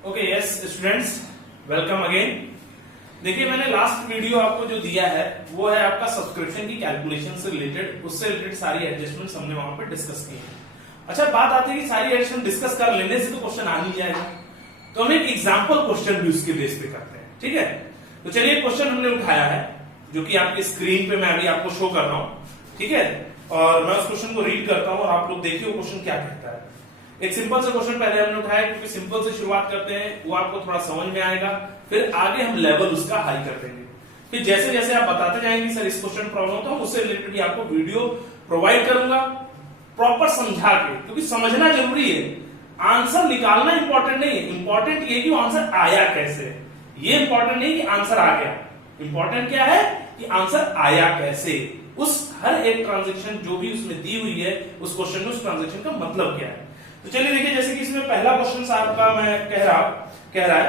Okay yes students, welcome again. देखिए मैंने last video आपको जो दिया है वो है आपका सब्सक्रिप्शन की कैलकुलेशन से रिलेटेड, उससे रिलेटेड सारी एडजस्टमेंट्स हमने वहां पे डिस्कस की है। अच्छा, बात आती है कि सारी एडजस्टमेंट डिस्कस कर लेने से तो क्वेश्चन आ नहीं जाएगा, तो हम एक एग्जाम्पल क्वेश्चन भी उसके बेस पे करते हैं। ठीक है, तो चलिए क्वेश्चन हमने उठाया है जो कि आपकी स्क्रीन पे मैं अभी आपको शो कर रहा हूं। ठीक है, और मैं उस क्वेश्चन को रीड करता हूं और आप लोग देखिए वो क्वेश्चन क्या कहता है। एक सिंपल सा क्वेश्चन पहले हमने उठाया क्योंकि सिंपल से शुरुआत करते हैं, वो आपको थोड़ा समझ में आएगा, फिर आगे हम लेवल उसका हाई कर देंगे। फिर जैसे जैसे आप बताते जाएंगे सर इस क्वेश्चन प्रॉब्लम हो, तो उससे रिलेटेड भी आपको वीडियो प्रोवाइड करूंगा प्रॉपर समझा के, क्योंकि समझना जरूरी है। आंसर निकालना इंपॉर्टेंट नहीं है, इंपॉर्टेंट ये कि आंसर आया कैसे। ये इंपॉर्टेंट नहीं कि आंसर आ गया, इंपॉर्टेंट क्या है कि आंसर आया कैसे। उस हर एक ट्रांजेक्शन जो भी उसमें दी हुई है उस क्वेश्चन में, उस ट्रांजेक्शन का मतलब क्या है। तो चलिए देखिए, जैसे कि इसमें पहला क्वेश्चन आपका मैं कह रहा है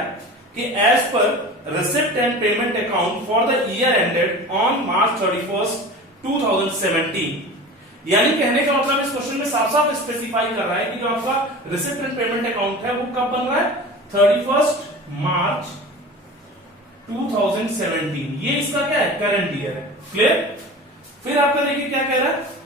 कि as per receipt and payment account for the year ended on March 31, 2017। यानी कहने का मतलब इस क्वेश्चन में साफ साफ स्पेसिफाई कर रहा है कि जो आपका रिसिप्ट एंड पेमेंट अकाउंट है वो कब बन रहा है, 31 मार्च 2017। ये इसका क्या है, करंट ईयर है। क्लियर। फिर आपका देखिए क्या कह रहा है,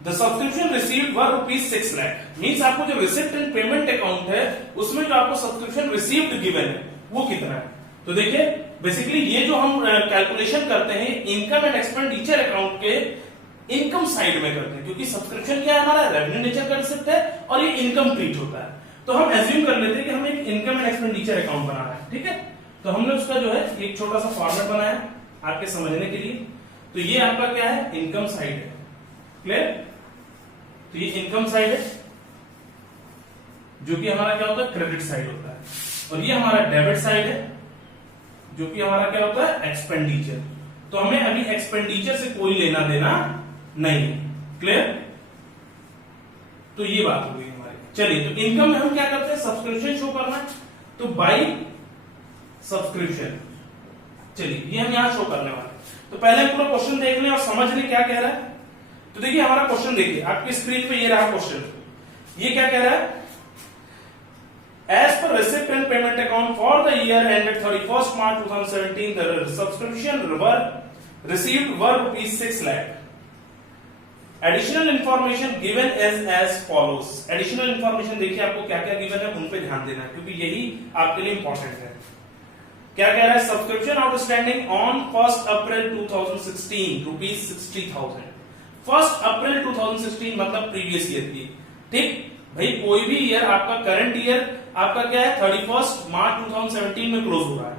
the subscription received were ₹6 lakh. Means आपको जो रिसिप्ट एंड पेमेंट अकाउंट है उसमें जो आपको सब्सक्रिप्शन रिसीव्ड गिवन है वो कितना है। तो देखिए बेसिकली ये जो हम कैलकुलेशन करते हैं इनकम एंड एक्सपेंडिचर अकाउंट के इनकम साइड में करते हैं, क्योंकि सब्सक्रिप्शन क्या है हमारा रेवेन्यू नेचर का रिसिप्ट है और ये इनकम ट्रीट होता है। तो हम एज्यूम कर लेते हैं कि हम एक इनकम एंड एक्सपेंडिचर अकाउंट बना रहे हैं। ठीक है, तो हमने उसका जो है एक छोटा सा फॉर्मेट बनाया आपके समझने के लिए। तो ये आपका क्या है, इनकम साइड है। क्लियर। तो ये इनकम साइड है जो कि हमारा क्या होता है, क्रेडिट साइड होता है, और ये हमारा डेबिट साइड है जो कि हमारा क्या होता है, एक्सपेंडिचर। तो हमें अभी एक्सपेंडिचर से कोई लेना देना नहीं है। क्लियर। तो ये बात हो गई हमारी। चलिए, तो इनकम में हम क्या करते हैं, सब्सक्रिप्शन शो करना है, तो बाई सब्सक्रिप्शन। चलिए ये हम यहां शो करने वाले हैं। तो पहले पूरा क्वेश्चन देख लें और समझ लें क्या कह रहा है। तो देखिए हमारा क्वेश्चन देखिए आपकी स्क्रीन पे ये रहा क्वेश्चन। ये क्या कह रहा है, as per receipt and payment account for the year ended 31 March 2017 the subscription received were ₹6 lakh. Additional information given as follows. Additional information देखिए आपको क्या क्या गिवन है उन पे ध्यान देना है, क्योंकि यही आपके लिए इंपॉर्टेंट है। क्या कह रहा है, subscription outstanding on 1 April 2016 ₹60,000। 1 April 2016 मतलब प्रीवियस ईयर की। ठीक भाई, कोई भी ईयर आपका करंट ईयर आपका क्या है, 31 मार्च 2017 में क्लोज हो रहा है।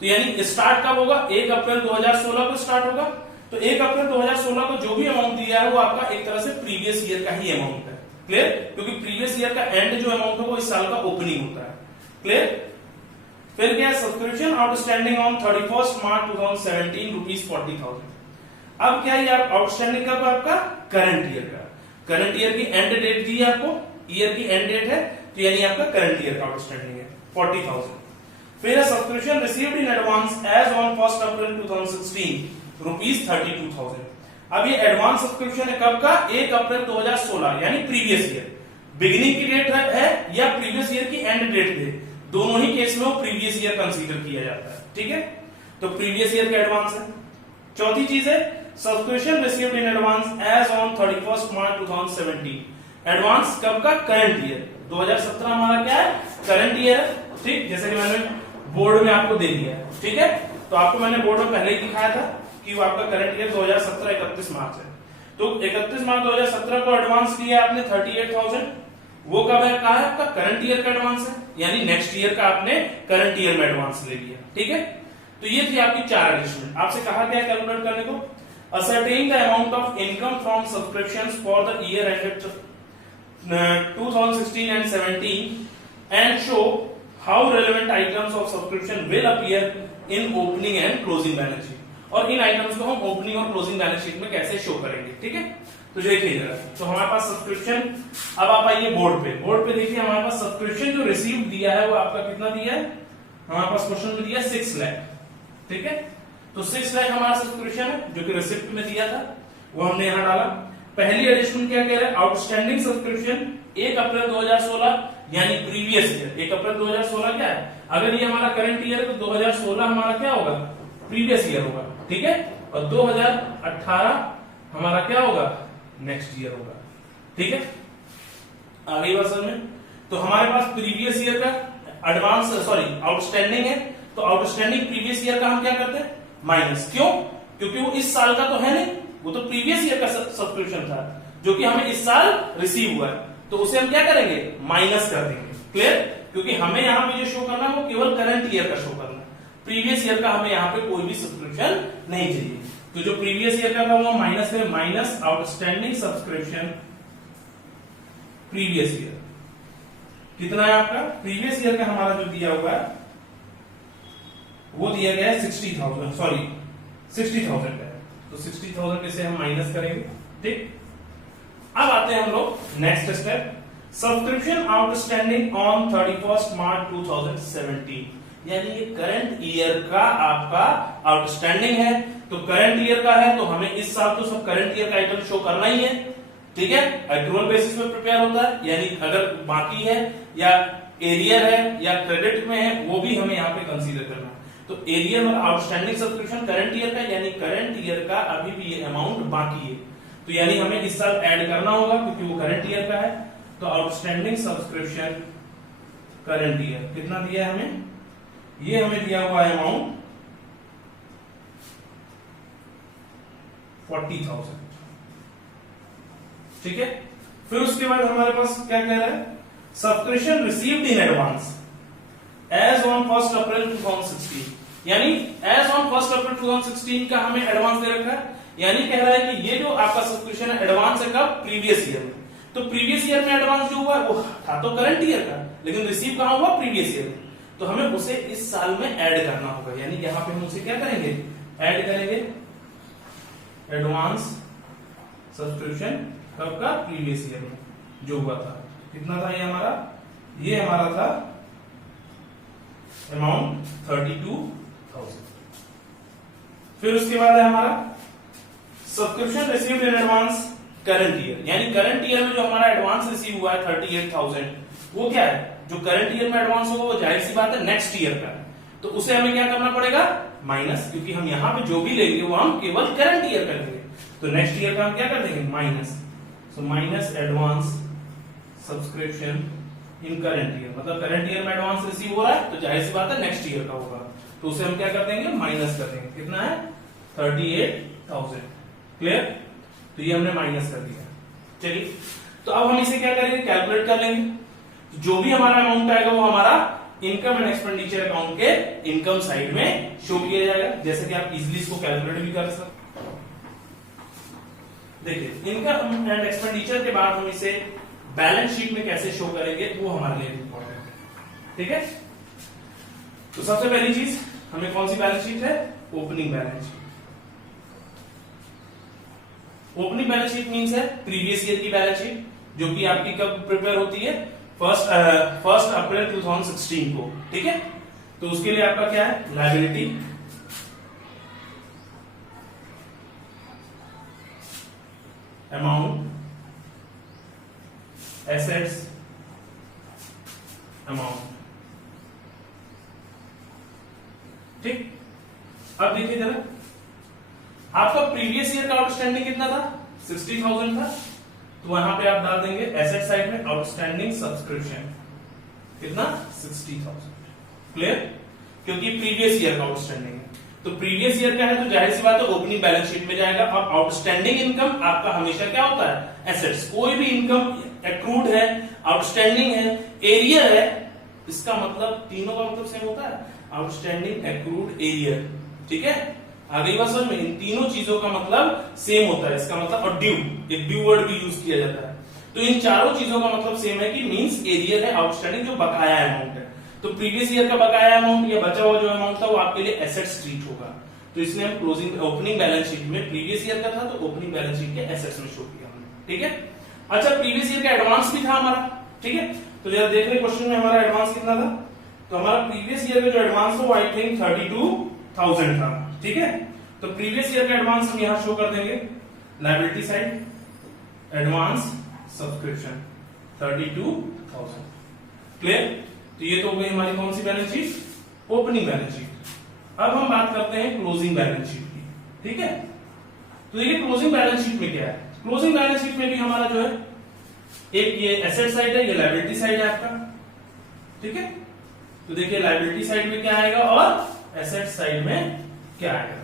तो यानी स्टार्ट कब होगा, 1 अप्रैल 2016 को स्टार्ट होगा। तो 1 अप्रैल 2016 को जो भी अमाउंट दिया है वो आपका एक तरह से प्रीवियस ईयर का ही अमाउंट है। क्लियर, क्योंकि प्रीवियस ईयर का एंड जो अमाउंट है वो इस साल का ओपनिंग होता है। क्लियर। फिर क्या, सब्सक्रिप्शन आउटस्टैंडिंग ऑन 31 मार्च 2017 ₹40,000। अब क्या है, आउटस्टैंडिंग कब आपका, करंट ईयर का। करंट ईयर की एंड डेट दी है आपको, ईयर की एंड डेट है, तो यानी आपका करंट ईयर का आउटस्टैंडिंग है 40,000। फिर subscription received in advance as on 1 April 2016 ₹32,000। अब ये एडवांस सब्सक्रिप्शन है कब का, 1 अप्रैल 2016 यानी प्रीवियस ईयर। बिगिनिंग की डेट है या प्रीवियस ईयर की एंड डेट है, दोनों ही केस में वो प्रीवियस ईयर कंसीडर किया जाता है। ठीक है, तो प्रीवियस ईयर का एडवांस है। चौथी चीज है subscription received in advance as on 31 March 2017। Advance कब का, करंट ईयर। 2017 हमारा क्या है, करंट ईयर है। ठीक, जैसे कि मैंने बोर्ड में आपको दे दिया है। ठीक है, तो आपको मैंने बोर्ड में पहले ही दिखाया था कि वो आपका करंट ईयर 2017 31 मार्च है। तो 31 मार्च 2017 को एडवांस लिया आपने 38,000। वो कब है, कहा है आपका करंट ईयर का एडवांस है, यानी नेक्स्ट ईयर का आपने करंट ईयर में एडवांस ले लिया। ठीक है, तो ये थी आपकी 4 एडजस्टमेंट। आपसे कहा गया कैलकुलेट करने को, ascertain the amount of income from subscriptions for the year ended 2016 and 17 and show how relevant items of subscription will appear in opening and closing balance sheet। और इन आइटम्स को हम ओपनिंग और closing balance sheet में कैसे show करेंगे। ठीक है, तो देखिए जरा, तो हमारे पास सब्सक्रिप्शन, अब आप आइए बोर्ड पे। बोर्ड पे देखिए हमारे पास सब्सक्रिप्शन जो रिसीव दिया है वो आपका कितना दिया है, हमारे पास क्वेश्चन में दिया 6 लाख। ठीक है, तो 6 लाख हमारा सब्सक्रिप्शन है जो कि रिसिप्ट में दिया था, वो हमने यहां डाला। पहली एडिशमेंट क्या कह रहे हैं, आउटस्टैंडिंग सब्सक्रिप्शन 1 अप्रैल 2016 यानी प्रीवियस ईयर। 1 अप्रैल 2016 क्या है, अगर ये हमारा करंट ईयर है तो 2016 हमारा क्या होगा, प्रीवियस ईयर होगा, ठीक है। और 2018 हमारा क्या होगा, नेक्स्ट ईयर होगा, ठीक है। आ गई बात समझ में। तो हमारे पास प्रीवियस ईयर का एडवांस आउटस्टैंडिंग है, तो आउटस्टैंडिंग प्रीवियस ईयर का हम क्या करते हैं, माइनस। क्यों, क्योंकि वो इस साल का तो है नहीं, वो तो प्रीवियस ईयर का सब्सक्रिप्शन था जो कि हमें इस साल रिसीव हुआ है, तो उसे हम क्या करेंगे, माइनस कर देंगे। क्लियर, क्योंकि हमें यहाँ पे जो शो करना है वो केवल करंट ईयर का शो करना है, प्रीवियस ईयर का हमें यहाँ पे कोई भी सब्सक्रिप्शन नहीं चाहिए। तो जो प्रीवियस ईयर का था वो माइनस है, minus outstanding subscription previous year. कितना है आपका, प्रीवियस ईयर का हमारा जो दिया हुआ है वो दिया गया है 60,000 है, तो 60,000 से हम माइनस करेंगे, ठीक। अब आते हैं हम लोग next step, subscription outstanding on 31 March 2017, यानी ये करंट ईयर का आपका आउटस्टैंडिंग है। तो करंट ईयर का है तो हमें इस साल तो सब करंट ईयर का आइटम शो करना ही है, ठीक है। एक्रूअल बेसिस पे प्रिपेयर होता है, यानी अगर बाकी है या एरियर है या क्रेडिट में है वो भी हमें यहाँ पे कंसीडर करना है। तो एरियर और आउटस्टैंडिंग सब्सक्रिप्शन करंट ईयर का, यानी करंट ईयर का अभी भी ये अमाउंट बाकी है, तो यानी हमें इस साल ऐड करना होगा क्योंकि वो करंट ईयर का है। तो आउटस्टैंडिंग सब्सक्रिप्शन करंट ईयर कितना दिया है हमें, ये हमें दिया हुआ है अमाउंट 40,000, ठीक है। फिर उसके बाद हमारे पास क्या कह रहा है, subscription received in advance as on 1 April 2016, यानी एज ऑन 1 अप्रैल 2016 का हमें एडवांस दे रखा है, यानी कह रहा है कि ये जो आपका सब्सक्रिप्शन है एडवांस है कब, प्रीवियस ईयर में। तो प्रीवियस ईयर में एडवांस जो हुआ है वो था तो करंट ईयर का, लेकिन रिसीव कहां हुआ, प्रीवियस ईयर में, तो हमें उसे इस साल में ऐड करना होगा, यानी यहां पे हम उसे क्या करेंगे, ऐड करेंगे एडवांस सब्सक्रिप्शन कब का, प्रीवियस ईयर में जो हुआ था। कितना था ये हमारा था अमाउंट 32,000। फिर उसके बाद है हमारा subscription received in advance current year, यानी करंट ईयर में जो हमारा एडवांस रिसीव हुआ है 38,000, वो क्या है, जो करंट ईयर में एडवांस होगा वो जाहिर सी बात है नेक्स्ट ईयर का है, तो उसे हमें क्या करना पड़ेगा, माइनस, क्योंकि हम यहां पे जो भी लेंगे वो हम केवल करंट ईयर का लेंगे, तो नेक्स्ट ईयर का हम क्या कर देंगे, minus. So minus advance subscription in current year, मतलब करंट ईयर में एडवांस रिसीव हो रहा है तो जाहिर सी बात है नेक्स्ट ईयर का होगा, तो उसे हम क्या कर देंगे, माइनस कर देंगे। कितना है, 38,000। क्लियर, तो ये हमने माइनस कर दिया। चलिए, तो अब हम इसे क्या करेंगे, कैलकुलेट कर लेंगे। जो भी हमारा अमाउंट आएगा वो हमारा इनकम एंड एक्सपेंडिचर अकाउंट के इनकम साइड में शो किया जाएगा, जैसे कि आप इजिली इसको कैलकुलेट भी कर सकते। देखिए, इनकम एंड एक्सपेंडिचर के बाद हम इसे बैलेंस शीट में कैसे शो करेंगे वो हमारे लिए इंपॉर्टेंट है, ठीक है। तो सबसे पहली चीज हमें कौन सी बैलेंस शीट है, opening balance sheet. Opening balance sheet means है प्रीवियस ईयर की बैलेंस शीट, जो कि आपकी कब प्रिपेयर होती है, फर्स्ट अप्रैल 2016 को, ठीक है। तो उसके लिए आपका क्या है, लायबिलिटी, अमाउंट, एसेट्स, अमाउंट, ठीक। अब देखिए जरा, आपका प्रीवियस ईयर का आउटस्टैंडिंग कितना था, 60,000 था, तो वहां पे आप डाल देंगे एसेट साइड में आउटस्टैंडिंग सब्सक्रिप्शन कितना, 60,000। क्लियर, क्योंकि प्रीवियस ईयर का आउटस्टैंडिंग है, तो प्रीवियस ईयर का है तो जाहिर सी बात है ओपनिंग बैलेंस शीट में जाएगा। और आउटस्टैंडिंग इनकम आपका हमेशा क्या होता है, एसेट्स। कोई भी इनकम एक्रूड है, आउटस्टैंडिंग है, एरियर है, इसका मतलब तीनों का मतलब सेम होता है, आउटस्टैंडिंग, एक्रूड, एरियर, ठीक है। आगे बात समझ में, इन तीनों चीजों का मतलब सेम होता है, इसका मतलब, और ड्यू, एक ड्यू वर्ड भी यूज किया जाता है, तो इन चारों चीजों का मतलब सेम है कि मींस एरियर है, आउटस्टैंडिंग जो बकाया अमाउंट है। तो प्रीवियस ईयर का बकाया अमाउंट या बचा हुआ जो अमाउंट था वो आपके लिए एसेट्स ट्रीट होगा, तो इसलिए हम क्लोजिंग ओपनिंग बैलेंस शीट में प्रीवियस ईयर का था तो ओपनिंग बैलेंस शीट के एसेट्स में शो किया हमने, ठीक है। अच्छा, प्रीवियस ईयर का एडवांस भी था हमारा, ठीक है। तो जरा देख रहे क्वेश्चन में हमारा एडवांस कितना था, तो हमारा प्रीवियस ईयर का जो एडवांस था वो आई थिंक 32,000 था, ठीक है। तो प्रीवियस ईयर का एडवांस हम यहां शो कर देंगे, liability side, advance subscription 32,000। Clear? तो ये तो हो गई हमारी कौन सी balance sheet? Opening balance sheet. अब हम बात करते हैं क्लोजिंग बैलेंस शीट की, ठीक है? तो देखिए क्लोजिंग बैलेंस शीट में क्या है। क्लोजिंग बैलेंस शीट में भी हमारा जो है एक ये एसेट साइड है, ये लायबिलिटी साइड है आपका, ठीक है? तो देखिए लायबिलिटी साइड में क्या आएगा और एसेट साइड में क्या आएगा।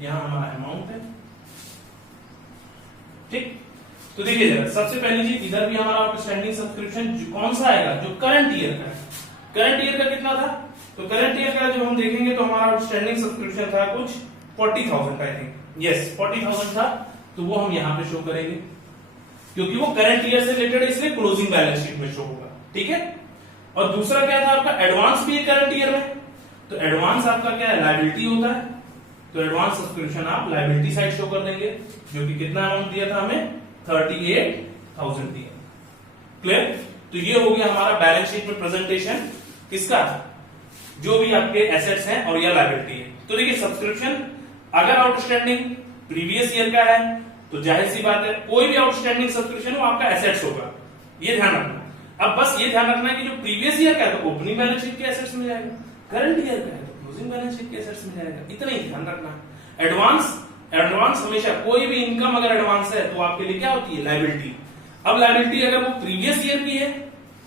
यहां हमारा अमाउंट है, ठीक? तो देखिए जरा सबसे पहली चीज, इधर भी हमारा आउटस्टैंडिंग सब्सक्रिप्शन कौन सा आएगा? जो करंट ईयर का है। करंट ईयर का कितना था? तो करंट ईयर का जब हम देखेंगे तो हमारा आउटस्टैंडिंग सब्सक्रिप्शन था कुछ 40,000 आई थिंक, यस 40,000 था। तो वो हम यहां पे शो करेंगे क्योंकि वो करंट ईयर से रिलेटेड है, इसलिए क्लोजिंग बैलेंस शीट में शो होगा, ठीक है? और दूसरा क्या था आपका? एडवांस भी है करंट ईयर में। तो एडवांस आपका क्या है? लायबिलिटी होता है। तो एडवांस सब्सक्रिप्शन आप लायबिलिटी साइड शो कर देंगे, जो कि कितना अमाउंट दिया था हमें? 38,000 दिया। क्लियर? तो ये हो गया हमारा बैलेंस शीट में प्रेजेंटेशन किसका? जो भी आपके एसेट्स हैं और या लायबिलिटी है। तो देखिए सब्सक्रिप्शन अगर आउटस्टैंडिंग प्रीवियस ईयर का है तो जाहिर सी बात है कोई भी आउटस्टैंडिंग सब्सक्रिप्शन वो आपका एसेट्स होगा, ये ध्यान रखना। अब बस ये ध्यान रखना है कि जो प्रीवियस ईयर का है तो ओपनिंग बैलेंस शीट के एसेट्स में जाएगा, करंट ईयर का है तो क्लोजिंग बैलेंस शीट के एसेट्स में जाएगा, इतना ही ध्यान रखना। एडवांस हमेशा कोई भी इनकम अगर एडवांस है तो आपके लिए क्या होती है? लायबिलिटी। अब लायबिलिटी अगर वो प्रीवियस ईयर की है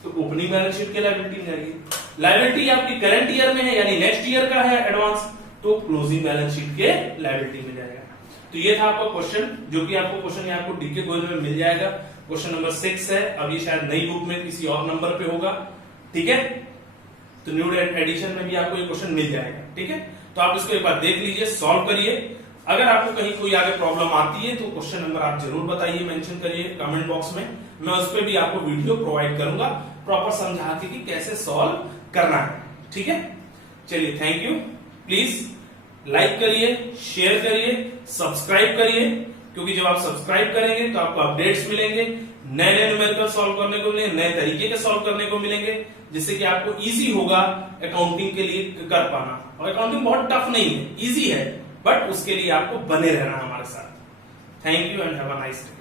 तो ओपनिंग बैलेंस शीट के लायबिलिटी में जाएगी। लायबिलिटी आपकी करंट ईयर में है यानी नेक्स्ट ईयर का है एडवांस, तो क्लोजिंग बैलेंस शीट के लायबिलिटी में जाएगा। तो ये था आपका क्वेश्चन, जो कि आपको क्वेश्चन आपको डीके गोल में मिल जाएगा। क्वेश्चन नंबर 6 है, अब ये शायद नई बुक में किसी और नंबर पे होगा, ठीक है? तो न्यू एडिशन में भी आपको ये क्वेश्चन मिल जाएगा, ठीक है? तो आप इसको एक बार देख लीजिए, सॉल्व करिए। अगर आपको कहीं कोई आगे प्रॉब्लम आती है तो क्वेश्चन नंबर आप जरूर बताइए, मेंशन करिए कमेंट बॉक्स में, मैं उस पर भी आपको वीडियो प्रोवाइड करूंगा प्रॉपर समझा के कि कैसे सॉल्व करना है, ठीक है? चलिए, थैंक यू। प्लीज लाइक करिए, शेयर करिए, सब्सक्राइब करिए, क्योंकि जब आप सब्सक्राइब करेंगे तो आपको अपडेट्स मिलेंगे, नए नए न्यूमेरिकल सॉल्व करने को मिलेंगे, नए तरीके के सॉल्व करने को मिलेंगे, जिससे कि आपको इजी होगा अकाउंटिंग के लिए कर पाना। और अकाउंटिंग बहुत टफ नहीं है, इजी है, बट उसके लिए आपको बने रहना हमारे साथ। Thank you and have a nice day.